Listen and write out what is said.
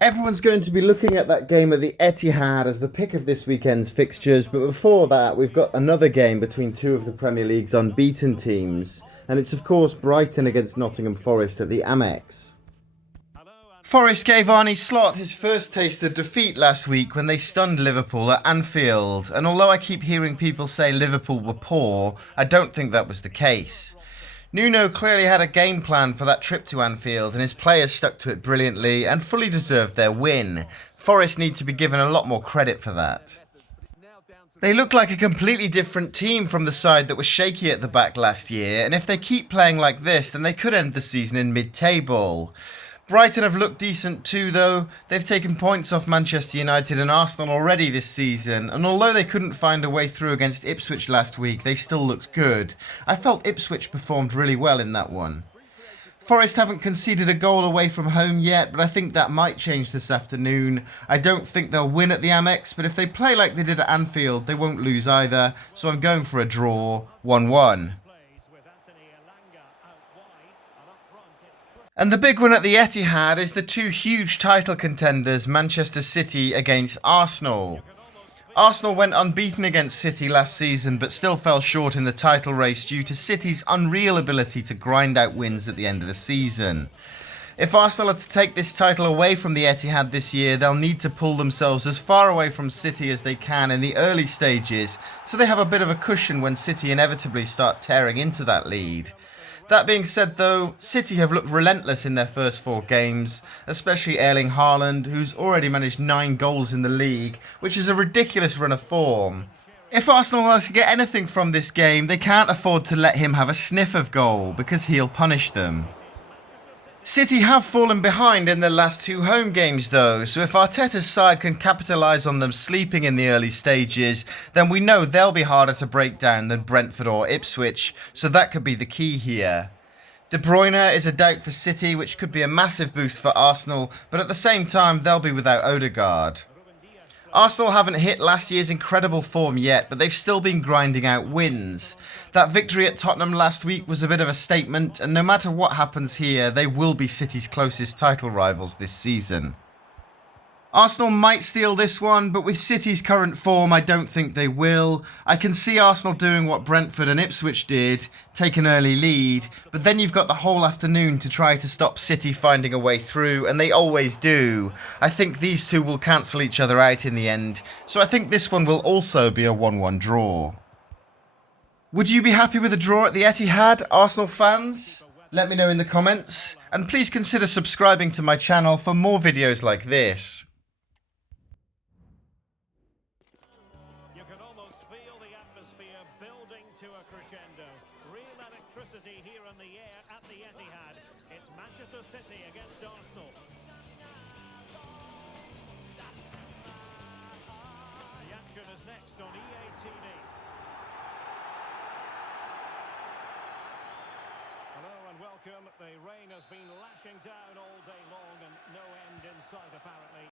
Everyone's going to be looking at that game at the Etihad as the pick of this weekend's fixtures, but before that, we've got another game between two of the Premier League's unbeaten teams, and it's of course Brighton against Nottingham Forest at the Amex. Forest gave Arne Slot his first taste of defeat last week when they stunned Liverpool at Anfield, and although I keep hearing people say Liverpool were poor, I don't think that was the case. Nuno clearly had a game plan for that trip to Anfield and his players stuck to it brilliantly and fully deserved their win. Forest need to be given a lot more credit for that. They look like a completely different team from the side that was shaky at the back last year, and if they keep playing like this then they could end the season in mid-table. Brighton have looked decent too though. They've taken points off Manchester United and Arsenal already this season, and although they couldn't find a way through against Ipswich last week, they still looked good. I felt Ipswich performed really well in that one. Forest haven't conceded a goal away from home yet, but I think that might change this afternoon. I don't think they'll win at the Amex, but if they play like they did at Anfield, they won't lose either, so I'm going for a draw, 1-1. And the big one at the Etihad is the two huge title contenders, Manchester City against Arsenal. Arsenal went unbeaten against City last season but still fell short in the title race due to City's unreal ability to grind out wins at the end of the season. If Arsenal are to take this title away from the Etihad this year, they'll need to pull themselves as far away from City as they can in the early stages, so they have a bit of a cushion when City inevitably start tearing into that lead. That being said though, City have looked relentless in their first 4 games, especially Erling Haaland, who's already managed 9 goals in the league, which is a ridiculous run of form. If Arsenal are to get anything from this game, they can't afford to let him have a sniff of goal, because he'll punish them. City have fallen behind in their last 2 home games though, so if Arteta's side can capitalise on them sleeping in the early stages, then we know they'll be harder to break down than Brentford or Ipswich, so that could be the key here. De Bruyne is a doubt for City, which could be a massive boost for Arsenal, but at the same time they'll be without Odegaard. Arsenal haven't hit last year's incredible form yet, but they've still been grinding out wins. That victory at Tottenham last week was a bit of a statement, and no matter what happens here, they will be City's closest title rivals this season. Arsenal might steal this one, but with City's current form, I don't think they will. I can see Arsenal doing what Brentford and Ipswich did, take an early lead, but then you've got the whole afternoon to try to stop City finding a way through, and they always do. I think these two will cancel each other out in the end, so I think this one will also be a 1-1 draw. Would you be happy with a draw at the Etihad, Arsenal fans? Let me know in the comments, and please consider subscribing to my channel for more videos like this. You can almost feel the atmosphere building to a crescendo. Real electricity here in the air at the Etihad. It's Manchester City against Arsenal. The action is next on EA TV. Hello and welcome. The rain has been lashing down all day long and no end in sight apparently.